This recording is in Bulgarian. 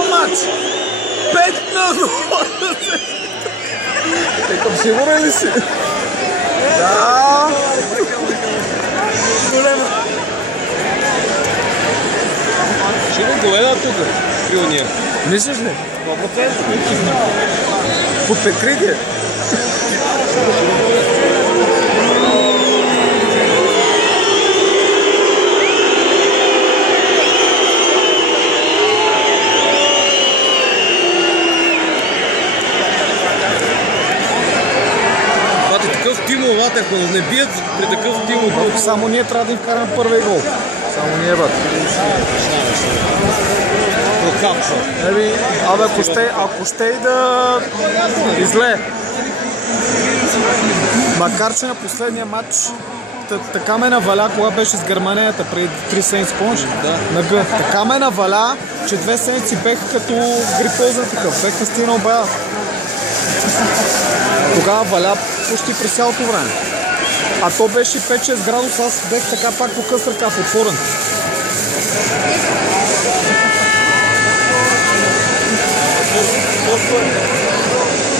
този матч. 5-0. Текам, сигурен ли си? Да. Голема. Ще го гледа тук, пионер. Мислиш ли? 100%. Под прикритие. Такъв тимов, ако не бият при такъв тимов. Само ние трябва да им вкараме първия гол. Само ние, бат. Еби, абе, ако ще и да излее. Макар че на последния матч така ме наваля, кога беше с Германията преди 3 седмици, помниш? Да. На Г. Така ме наваля, че 2 седмици бех като грипозен такъв. Бех настигнал бая. Тогава валя почти през цялото време. А то беше 5-6 градуса, аз бех така пак по къс ръка, в отворен.